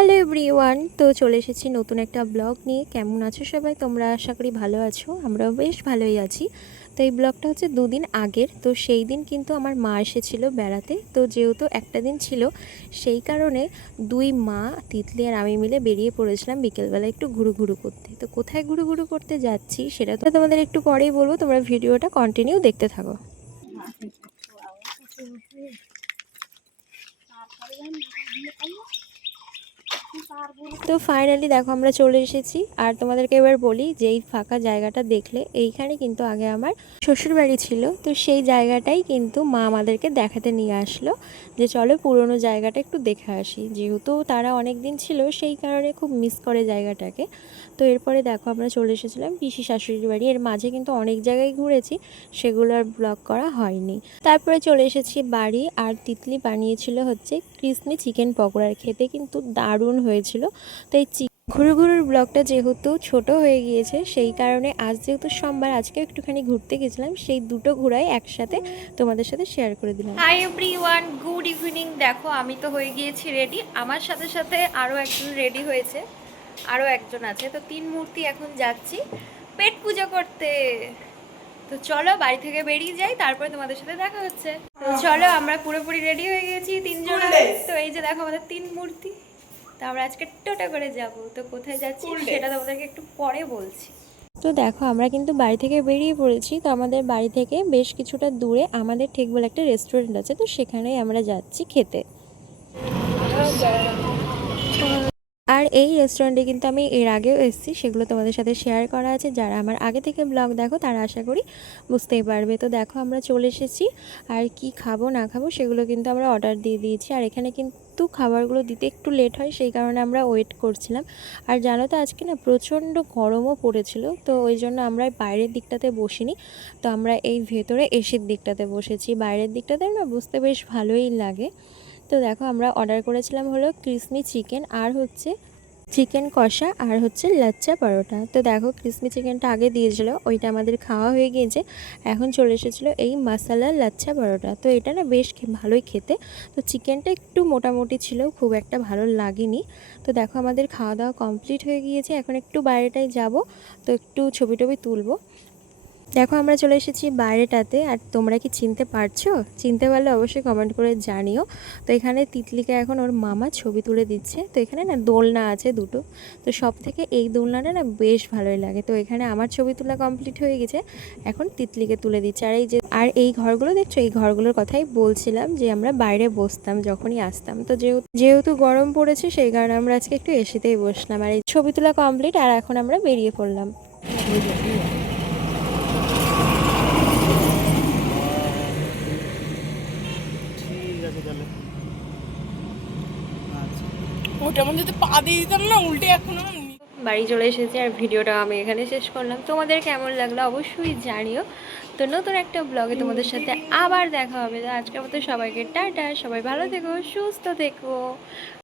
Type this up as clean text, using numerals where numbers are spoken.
Hello everyone, তো চলে এসেছি নতুন একটা ব্লগ নিয়ে। কেমন আছো সবাই? তোমরা আশা করি ভালো আছো, আমরাও বেশ ভালোই আছি। তো এই ব্লগটা হচ্ছে দুদিন আগের। তো সেই দিন কিন্তু আমার মা এসেছিল বেড়াতে। তো যেহেতু একটা দিন ছিল, সেই কারণে দুই মা, তিতলি আর আমি মিলে বেরিয়ে পড়েছিলাম বিকেলবেলা একটু ঘুরু করতে। তো কোথায় ঘুরু করতে যাচ্ছি সেটা তো তোমাদের একটু পরেই বলবো, তোমরা ভিডিওটা কন্টিনিউ দেখতে থাকো। তো ফাইনালি দেখো আমরা চলে এসেছি। আর তোমাদেরকে এবার বলি যে এই ফাঁকা জায়গাটা দেখলে, এইখানে কিন্তু আগে আমার শ্বশুর বাড়ি ছিল। তো সেই জায়গাটাই কিন্তু মা আমাদেরকে দেখাতে নিয়ে আসলো যে চলো পুরনো জায়গাটা একটু দেখে আসি। যেহেতু তারা অনেক দিন ছিল, সেই কারণে খুব মিস করে জায়গাটাকে। তো এরপরে দেখো আমরা চলে এসেছিলাম পিসি শাশুড়ির বাড়ি। এর মাঝে কিন্তু অনেক জায়গায় ঘুরেছি, সেগুলো আর ব্লগ করা হয়নি। তারপরে চলে এসেছি বাড়ি। আর তিতলি বানিয়েছিল হচ্ছে ক্রিসপি চিকেন পকোড়া, খেতে কিন্তু দারুণ হয়েছিল। তো এই ঘুরুর ব্লগটা যেহেতু ছোট হয়ে গিয়েছে, সেই কারণে আজ যেহেতু সোমবার, আজকে একটুখানি ঘুরতে গেছিলাম, সেই দুটো ঘোরাই একসাথে তোমাদের সাথে শেয়ার করে দিলাম। Hi everyone, good evening. দেখো আমি তো হয়ে গিয়েছি রেডি, আমার সাথে সাথে আরও একজন রেডি হয়েছে, আরও একজন আছে। তো তিন মূর্তি এখন যাচ্ছি পেট পূজা করতে। তো চলো বাড়ি থেকে বেরিয়ে যাই, তারপরে তোমাদের সাথে দেখা হচ্ছে। তো চলো আমরা পুরোপুরি রেডি হয়ে গেছি তিনজন। তো এই যে দেখো আমাদের তিন মূর্তি। তো আমরা আজকে টোটো করে যাব। তো কোথায় যাচ্ছি সেটা তোমাদেরকে একটু পরে বলছি। তো দেখো আমরা কিন্তু বাড়ি থেকে বেরিয়ে পড়েছি। তো আমাদের বাড়ি থেকে বেশ কিছুটা দূরে আমাদের ঠিক বলে একটা রেস্টুরেন্ট আছে, তো সেখানেই আমরা যাচ্ছি খেতে। আর এই রেস্টুরেন্টে কিন্তু আমি এর আগেও এসেছি, সেগুলো তোমাদের সাথে শেয়ার করা আছে। যারা আমার আগে থেকে ব্লগ দেখো তারা আশা করি বুঝতেই পারবে। তো দেখো আমরা চলে এসেছি। আর কি খাবো না খাবো সেগুলো কিন্তু আমরা অর্ডার দিয়ে দিয়েছি। আর এখানে কিন্তু খাবারগুলো দিতে একটু লেট হয়, সেই কারণে আমরা ওয়েট করছিলাম। আর জানো তো আজকে না প্রচণ্ড গরমও পড়েছিল, তো ওই জন্য আমরা বাইরের দিকটাতে বসিনি। তো আমরা এই ভেতরে এসির দিকটাতে বসেছি। বাইরের দিকটাতে না বুঝতে বেশ ভালোই লাগে। তো দেখো আমরা অর্ডার করেছিলাম হলো ক্রিসপি চিকেন, আর হচ্ছে চিকেন কষা, আর হচ্ছে লাচ্চা পরোটা। তো দেখো ক্রিসপি চিকেনটা আগে দিয়েছিল, ওইটা আমাদের খাওয়া হয়ে গিয়েছে। এখন চলে এসেছিলো এই মশালা লাচ্চা পরোটা। তো এটা না বেশ ভালোই খেতে। তো চিকেনটা একটু মোটামুটি ছিল, খুব একটা ভালো লাগেনি। তো দেখো আমাদের খাওয়া দাওয়া কমপ্লিট হয়ে গিয়েছে, এখন একটু বাইরেটায় যাব, তো একটু ছবি টবি তুলবো। দেখো আমরা চলে এসেছি বাইরেটাতে। আর তোমরা কি চিনতে পারছো? চিনতে পারলে অবশ্যই কমেন্ট করে জানিও। তো এখানে তিতলিকে এখন ওর মামা ছবি তুলে দিচ্ছে। তো এখানে না দোলনা আছে দুটো। তো সব থেকে এই দোলনাটা না বেশ ভালোই লাগে। তো এখানে আমার ছবি তোলা কমপ্লিট হয়ে গেছে, এখন তিতলিকে তুলে দিচ্ছে। আর এই ঘরগুলো দেখছো, এই ঘরগুলোর কথাই বলছিলাম যে আমরা বাইরে বসতাম যখনই আসতাম। তো যেহেতু গরম পড়েছে, সেই কারণে আমরা আজকে একটু এসিতেই বসলাম। আর এই ছবি তোলা কমপ্লিট, আর এখন আমরা বেরিয়ে পড়লাম। ওটা মধ্যে তো পা দিয়ে দিতাম না, উল্টে এখন বাড়ি চলে এসেছি। আর ভিডিওটা আমি এখানে শেষ করলাম। তোমাদের কেমন লাগলো অবশ্যই জানিও। তো নতুন একটা ব্লগে তোমাদের সাথে আবার দেখা হবে। তো আজকের মতো সবাইকে টাটা, সবাই ভালো থেকো, সুস্থ থেকো।